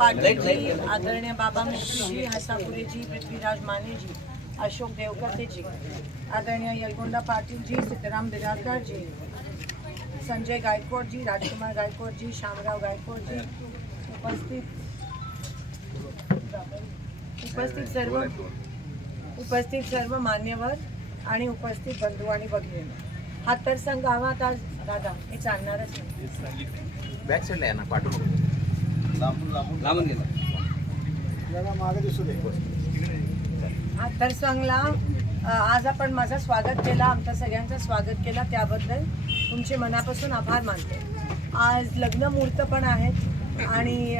पाटीलजी आदरणीय बाबा हसापुरी हसापुरेजी पृथ्वीराज मानेजी अशोक देवकतेजी आदरणीय यलगोंडा पाटिलजी सीताराम जी, संजय गायकवाड़ जी, राजकुमार गायकवाड़ जी श्यामराव गायकवाड़ जी, उपस्थित उपस्थित सर्व उपस्थित सर्व मान्यवर आणि उपस्थित बंधू आणि भगिनी. हा तर संघ गावात आज दादा हे चालणारच नाही. बॅक साईडला आहे ना पाठवू नको लांबून गेला. आत्तरसंगला अ, आज आपण माझं स्वागत केलं आमचं सगळ्यांचं स्वागत केलं त्याबद्दल. तुमचे मनापासून आभार मानते. आज लग्न मुहूर्त पण आहेत आणि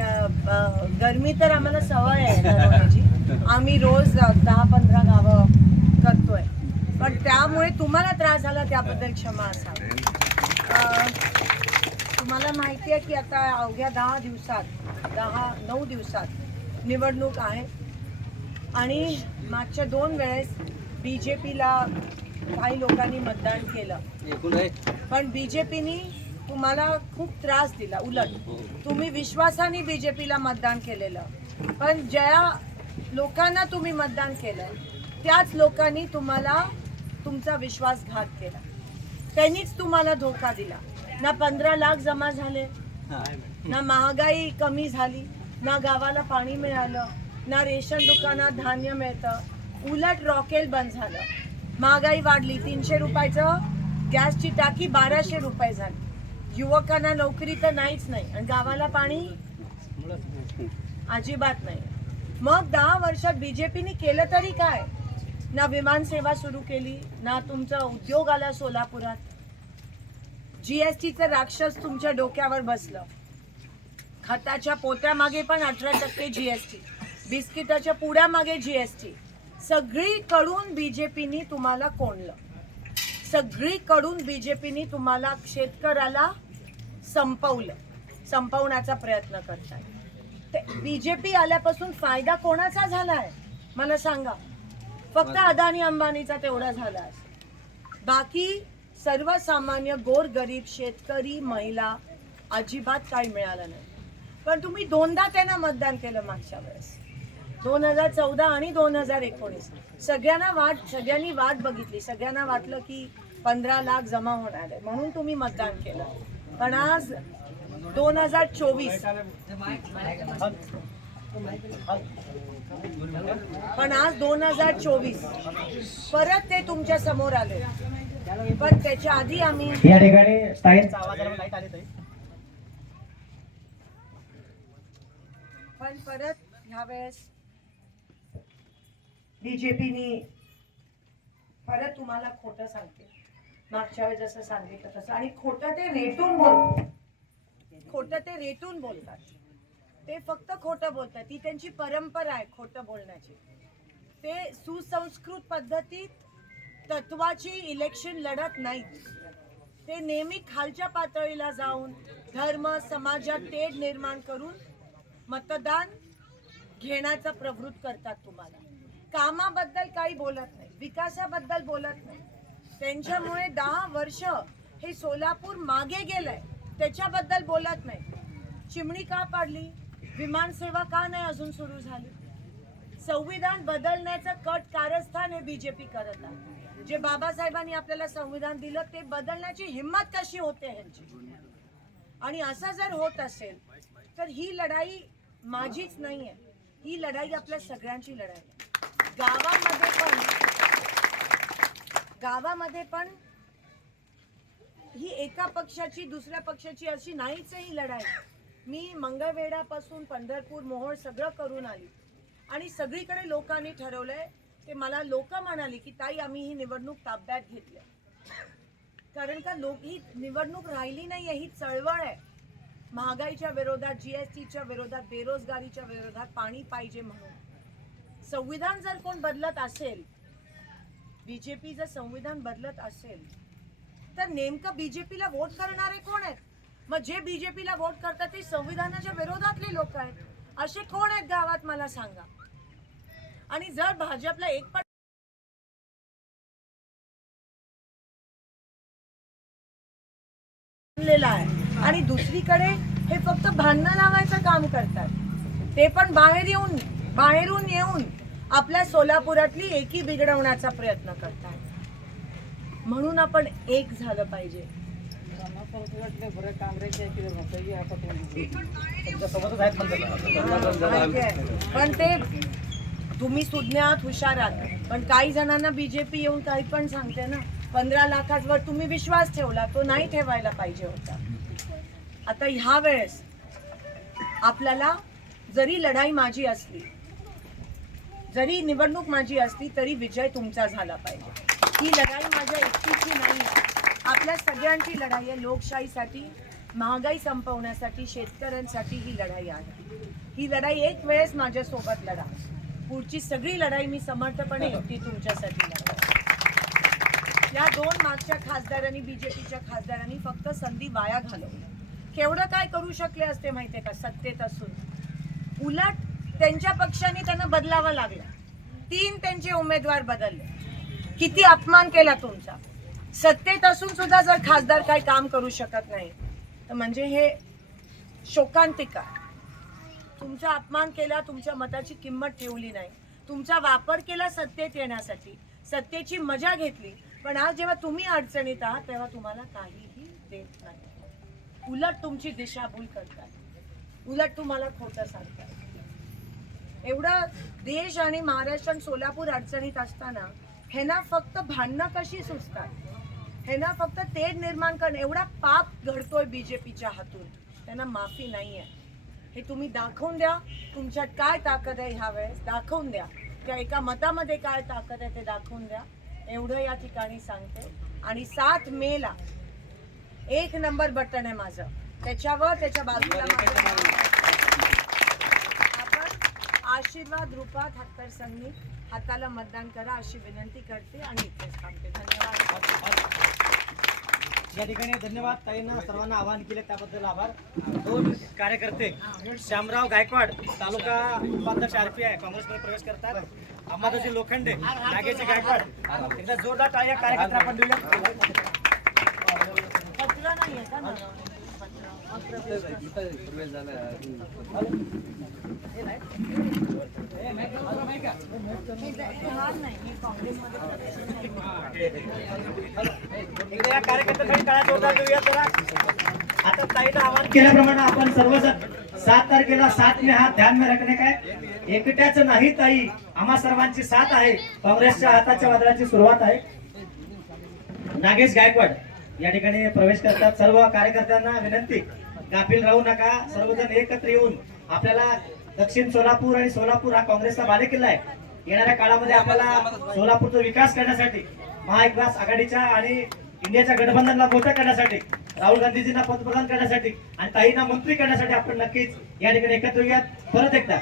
गरमी तर आम्हाला सवय आहे आम्ही रोज दहा पंधरा गावं करतोय. पण त्यामुळे तुम्हाला त्रास झाला त्याबद्दल क्षमा असावी. अ, तुम्हाला माहिती आहे की आता अवघ्या दहा दिवसात दहा नऊ दिवसात निवडणूक आहे. आणि मागच्या दोन वेळेस बी जे पीला काही लोकांनी मतदान केलं. पण बी जे पीनी तुम्हाला खूप त्रास दिला उलट. तुम्ही विश्वासाने बी जे पीला मतदान केलेलं. पण ज्या लोकांना तुम्ही मतदान केलं त्याच लोकांनी तुम्हाला तुमचा विश्वासघात केला. त्यांनीच तुम्हाला धोका दिला. ना पंधरा लाख जमा झाले ना महागाई कमी झाली ना गावाला पाणी मिळालं ना रेशन दुकानात धान्य मिळतं उलट रॉकेल बंद झालं. महागाई वाढली तीनशे रुपयाचं गॅसची टाकी बाराशे रुपये झाली. युवकांना नोकरी तर नाहीच नाही आणि गावाला पाणी अजिबात नाही. मग दहा वर्षात बीजेपीने केलं तरी काय? ना विमान सेवा सुरू केली ना तुमचा उद्योग आला सोलापुरात. जीएसटीचं राक्षस तुमच्या डोक्यावर बसलं. खताच्या पोत्यामागे पण अठरा टक्के जीएसटी बिस्किटाच्या पुड्यामागे जीएसटी सगळीकडून बीजेपीनी तुम्हाला कोणलं सगळीकडून बीजेपीनी तुम्हाला शेतकऱ्याला संपवलं. संपवण्याचा प्रयत्न करताय बीजेपी आल्यापासून फायदा कोणाचा झालाय? मला सांगा. फक्त अदानी अंबानीचा तेवढा झाला बाकी सर्वसामान्य गोरगरीब शेतकरी महिला अजिबात काही मिळालं नाही. पण तुम्ही दोनदा त्यांना मतदान केलं मागच्या वेळेस. दोन हजार चौदा आणि दोन हजार एकोणीस. सगळ्यांना वाट सगळ्यांनी वाट बघितली. सगळ्यांना वाटलं की पंधरा लाख जमा होणार आहे. म्हणून तुम्ही मतदान केलं. पण आज दोन हजार चोवीस. पण आज दोन हजार चोवीस. परत ते तुमच्यासमोर आले. पण त्याच्या आधी आम्ही या ठिकाणी पण परत ह्यावेळेस बीजेपीनी परत तुम्हाला खोटं सांगते. मागच्या वेळेस जसं सांगितलं तसं. आणि खोटं ते रेटून बोलतात खोटं ते रेटून बोलतात. ते फक्त खोटं बोलतात. ती त्यांची परंपरा आहे खोटं बोलण्याची. ते सुसंस्कृत पद्धतीत तत्वाची इलेक्शन लढत नाहीत. ते नेहमी खालच्या पातळीला जाऊन धर्म समाजात तेढ निर्माण करून मतदान घेण्याचा प्रवृत्त करतात तुम्हाला. कामाबद्दल काही बोलत नाही. विकासाबद्दल बोलत नाही. त्यांच्यामुळे दहा वर्ष हे सोलापूर मागे गेलंय. त्याच्याबद्दल बोलत नाही. चिमणी का पाडली? विमान सेवा का नाही अजून सुरू झाली? संविधान बदलण्याचं कट कारस्थान हे बीजेपी करत आहे. जे बाबासाहेबांनी आपल्याला संविधान दिलं ते बदलण्याची हिंमत कशी होते ह्यांची? आणि असं जर होत असेल तर ही लढाई माझीच नाही आहे. ही लढाई आपल्या सगळ्यांची लढाई आहे. गावामध्ये पण गावामध्ये पण ही एका पक्षाची दुसऱ्या पक्षाची अशी नाहीच ही लढाई. मी मंगळवेढापासून पंढरपूर मोहोळ सगळं करून आली. आणि सगळीकडे लोकांनी ठरवलंय ते मला लोक म्हणाली की ताई आम्ही ही निवडणूक ताब्यात घेतली. कारण का लोक ही निवडणूक राहिली नाही आहे ही चळवळ आहे. महागाईच्या विरोधात जीएसटीच्या विरोधात बेरोजगारीच्या विरोधात पाणी पाहिजे म्हणून. संविधान जर कोण बदलत असेल बीजेपी जर संविधान बदलत असेल तर नेमकं बीजेपीला वोट करणारे कोण आहेत? मग जे बीजेपीला वोट करतात ते संविधानाच्या विरोधातले लोक आहेत. असे कोण आहेत गावात मला सांगा. आणि जर भाजपला एक पण आहे आणि दुसरीकडे हे फक्त भांडणं लावायचं काम करतात ते पण बाहेर येऊन बाहेरून येऊन आपल्या सोलापुरातली एकी बिघडवण्याचा प्रयत्न करतात. म्हणून आपण एक झालं पाहिजे. आहे. पण ते तुम्ही सुज्ञात हुशार आहात. पण काही जणांना बीजेपी येऊन काही पण सांगते ना. पंधरा लाखावर तुम्ही विश्वास ठेवला तो नाही ठेवायला पाहिजे होता. आता ह्या वेळेस आपल्याला जरी लढाई माझी असली जरी निवडणूक माझी असली तरी विजय तुमचा झाला पाहिजे. ही लढाई माझ्या एकटीची नाही. आपल्या सगळ्यांची लढाई आहे लोकशाहीसाठी महागाई संपवण्यासाठी शेतकऱ्यांसाठी ही लढाई आहे. ही लढाई एक वेळेस माझ्यासोबत लढा. पुढची सगळी लढाई मी समर्थपणे एकटी तुमच्यासाठी लढा या दोन मागच्या खासदारांनी बीजेपीच्या खासदारांनी फक्त संधी वाया घालवली. केवढं काय करू शकले असते माहितीये का? सत्तेत असून. उलट त्यांच्या पक्षाने त्यांना बदलावं लागलं. तीन त्यांचे उमेदवार बदलले. किती अपमान केला तुमचा? सत्तेत असून सुद्धा जर खासदार काही काम करू शकत नाही तर म्हणजे हे शोकांतिका तुमचा अपमान केला तुमच्या मताची किंमत ठेवली नाही. तुमचा वापर केला सत्तेत येण्यासाठी. सत्तेची मजा घेतली. पण आज जेव्हा तुम्ही अडचणीत आहात तेव्हा तुम्हाला काहीही देत नाही. उलट तुमची दिशाभूल करतात. उलट तुम्हाला खोटं सांगतात. एवढं देश आणि महाराष्ट्र आणि सोलापूर अडचणीत असताना ह्यांना फक्त भांडणं कशी सुचतात? ह्यांना फक्त तेढ निर्माण करणं. एवढा पाप घडतोय बीजेपीच्या हातून. त्यांना माफी नाही आहे हे तुम्ही दाखवून द्या. तुमच्यात काय ताकद आहे ह्या वेळेस? दाखवून द्या. त्या एका मतामध्ये काय ताकद आहे ते दाखवून द्या. एवढं या ठिकाणी सांगते. आणि सात मेला एक नंबर बटन आहे माझं. त्याच्यावर त्याच्या बाजूला माझं नाव आहे. आपण आशीर्वाद रूपात हक्कर संघी हाताला मतदान करा अशी विनंती करते आणि इथेच थांबते. धन्यवाद. या ठिकाणी धन्यवाद ताईंना सर्वांना आवाहन केले त्याबद्दल आभार. दोन कार्यकर्ते श्यामराव गायकवाड तालुका उपाध्यक्ष आरपीआय काँग्रेसमध्ये प्रवेश करतात. अहमदाजी लोखंडे नागेची गायकवाड. एकदा जोरदार टाळ्या कार्यकर्ते आपण देऊया. पत्र नाही आहे का? आता ताईनं आवाहन केल्याप्रमाणे आपण सर्वजण सात तारखेला सात मे हा ध्यान मे रखने काय? एकट्याच नाही ताई. आम्हा सर्वांची साथ आहे. काँग्रेसच्या हाताच्या वादळाची सुरुवात आहे. नागेश गायकवाड या ठिकाणी प्रवेश करतात. सर्व कार्यकर्त्यांना विनंती. गाफील राहू नका. सर्वजण एकत्र येऊन आपल्याला दक्षिण सोलापूर आणि सोलापूर हा काँग्रेसचा बालेकिल्ला आहे. येणाऱ्या काळामध्ये आपल्याला सोलापूरचा विकास करण्यासाठी महाविकास आघाडीच्या आणि इंडियाच्या गठबंधनला मोठं करण्यासाठी राहुल गांधीजींना पंतप्रधान करण्यासाठी आणि ताईंना मंत्री करण्यासाठी आपण नक्कीच या ठिकाणी एकत्र येऊयात. परत एकदा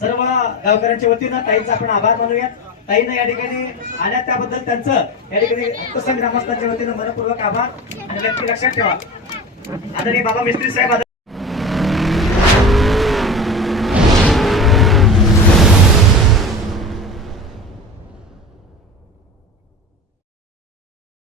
सर्व गावकऱ्यांच्या वतीनं ताईंचा आपण आभार मानूयात. ताईनं या ठिकाणी आल्या त्याबद्दल त्यांचं या ठिकाणी हक्कसंग ग्रामस्थांच्या वतीनं मनपूर्वक आभार आणि नक्की लक्षात ठेवा. आदरणीय बाबा मिस्त्री साहेब